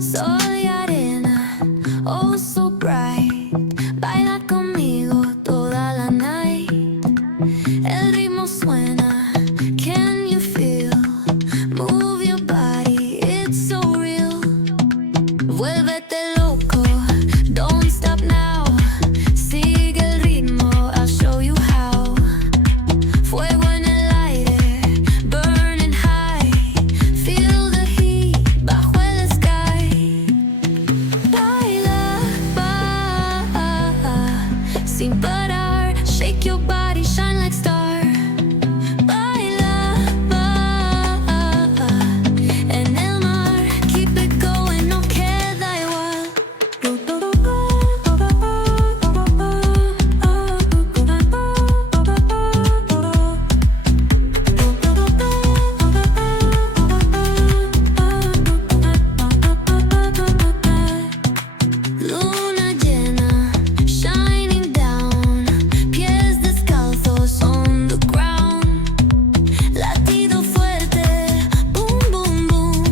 Soy arena, oh so bright. Baila conmigo toda la night. El ritmo suena, can you feel? Move your body, it's so real. Vuélvete loco, don't stop now. Sigue el ritmo, I'll show you how. Fuego en el aire, burning high. Feel the heat bajo el sky. Baila, sin parar. Shake your body, shine like star. Baila, en el mar. Keep it going, no queda igual. Luna llena, shining down. Pies descalzos on the ground. Latido fuerte, boom, boom, boom.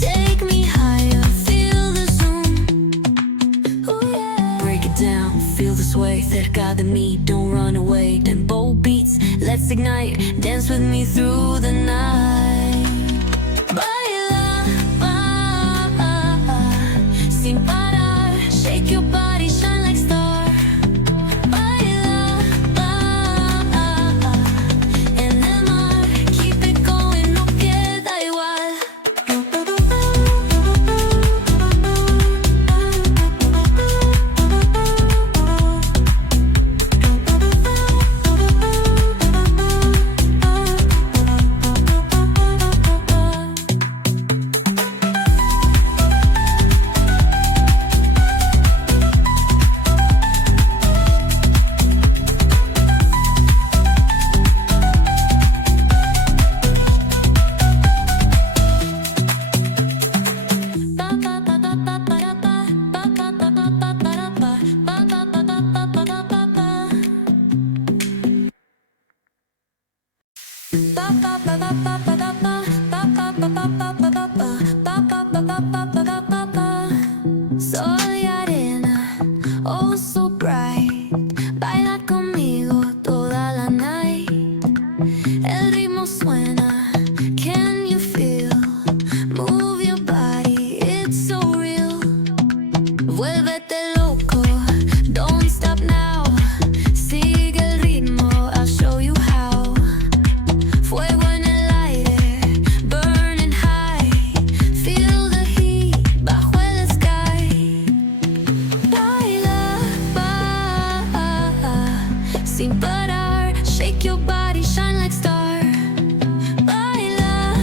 Take me higher, feel the zoom. Ooh, yeah. Break it down, feel the sway. Cerca de mí, don't run away. Tempo beats, let's ignite. Dance with me through the night. Baila, sin parar. Shake your body, shine like star. Baila, en el mar. Keep it going, no queda igual. Soy arena, oh so bright. Baila conmigo toda la night. El ritmo suena, can you feel? Move your body, it's so real. Vuélvete loco, don't stop now. Sigue el ritmo, I'll show you how. Fuego en el aire, burning high. Feel the heat bajo el sky. Baila, sin parar. Shake your body, shine like star. Baila,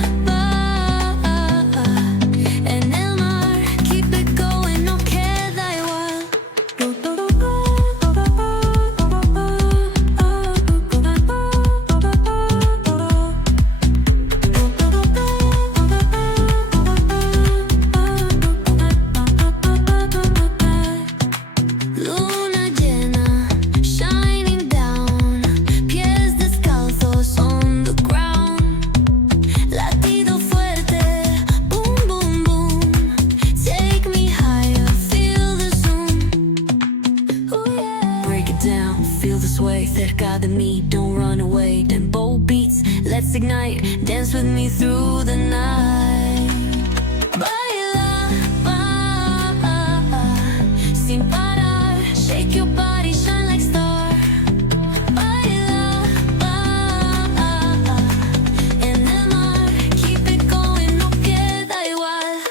en el mar. Keep it going, no queda igual. Luna llena, shining down. Pies descalzos on the ground. Latido fuerte, boom, boom, boom. Take me higher, feel the zoom. Ooh, yeah. Break it down, feel the sway. Cerca de mí, don't run away. Tempo beats, let's ignite. Dance with me through the night. Baila, sin parar. Shake your body, shine like star. Baila, en el mar. Keep it going, no queda igual.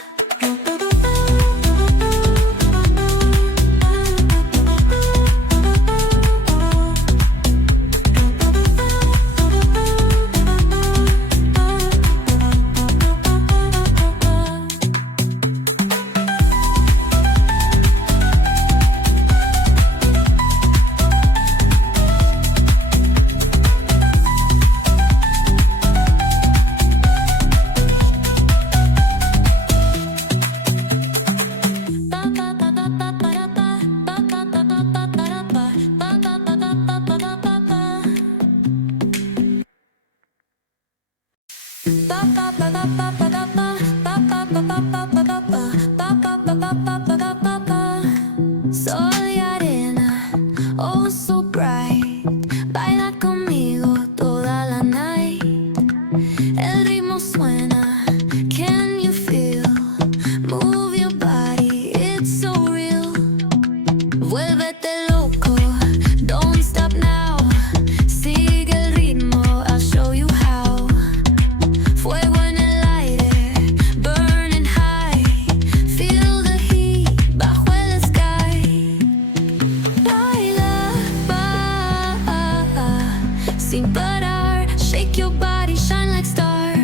sin parar. Shake your body, shine like star.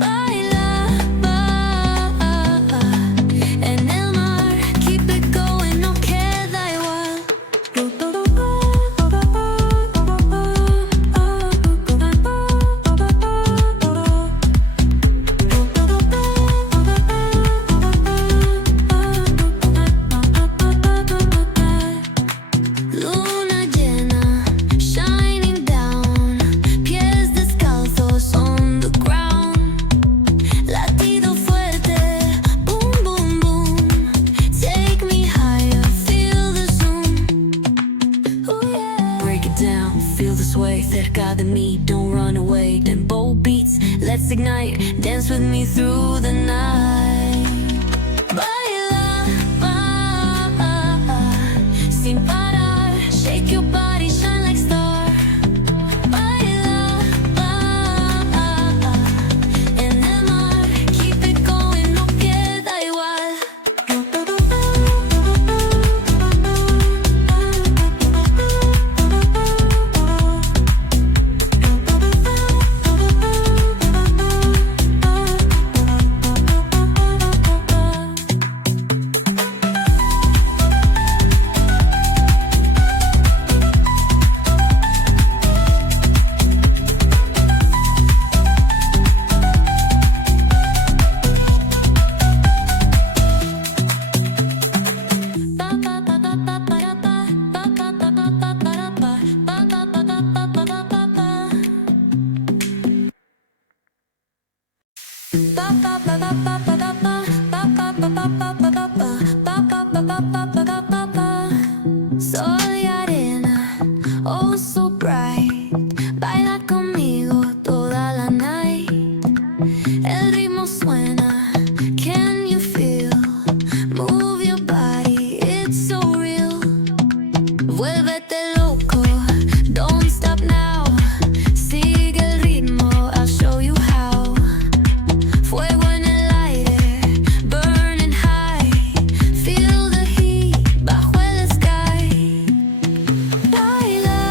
Baila, en el mar. Keep it going, no queda igual. Luna llena, shining down. Pies descalzos on the ground. Latido fuerte, boom, boom, boom. Take me higher, feel the zoom. Ooh, yeah. Break it down, feel the sway. Cerca de mí, don't run away. Tempo beats, let's ignite. Dance with me through the night. Baila, sin parar. Shake your body, shine like star. Baila, en el mar. Keep it going, no queda igual. Sol y arena, oh so bright. Baila conmigo toda la night. El ritmo suena, can you feel? Move your body, it's so real. Vuélvete loco, don't stop now. Sigue el ritmo, I'll show you how. Fuego en el aire, burning high. Feel the heat bajo el sky. Baila,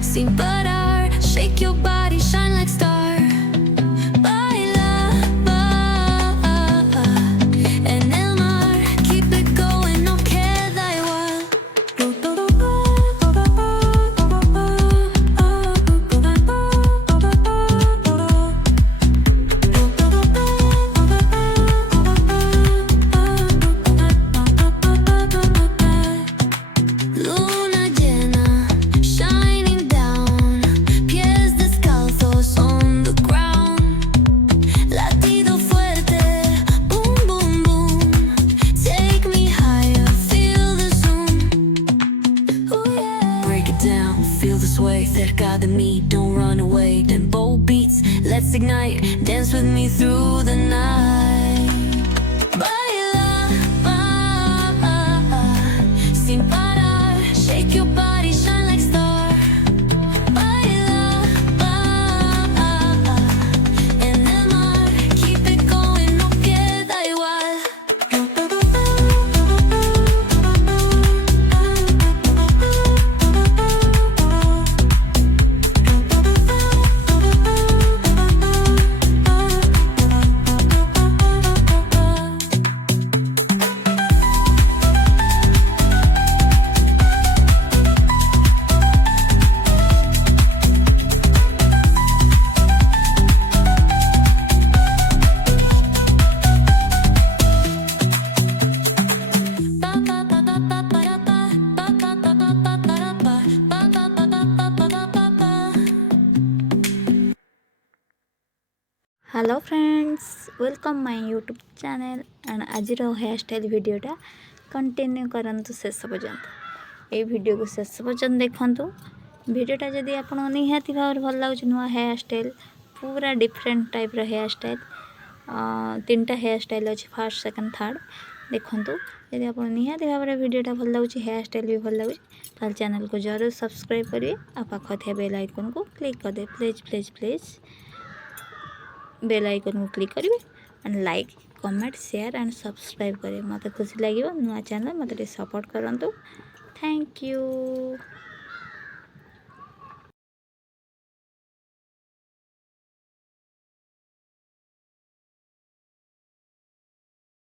sin parar. Shake your body, shine like star. Baila, en el mar. Keep it going, no queda igual. Luna llena, shining down. Pies descalzos on the ground. Latido fuerte, boom, boom, boom. Take me higher, feel the zoom. Ooh, yeah. Break it down, feel the sway. Cerca de mí, don't run away. Tempo beats, let's ignite. Dance with me through the night. Baila, sin parar. Shake your body, shine like star. Baila, en el mar. Keep it going, no queda igual. Hello friends welcome my YouTube channel and आज hairstyle वीडियोटा continue करंतु शेष पर्यंत ये video को शेष पर्यंत देखंतु वीडियोटा जदि आपन निहाती भाव भल लागुच नुआ हेयर स्टाइल पूरा डिफरेंट टाइप रो हेयर स्टाइल तीनटा हेयर स्टाइल अच्छे फर्स्ट सेकंड थर्ड देखंतु यदि आपन निहाती भाव वीडियोटा भल लागुच हेयर स्टाइल भी भल लागुच ताल चैनल को जरूर सब्सक्राइब करिए आ पाखो थे बेल आइकन को क्लिक कर दे please please please bell icon को क्लिक करेंगे and like comment share and subscribe करेंगे मत खुशी लगे नुआ चैनल मत सपोर्ट करंतु थैंक यू।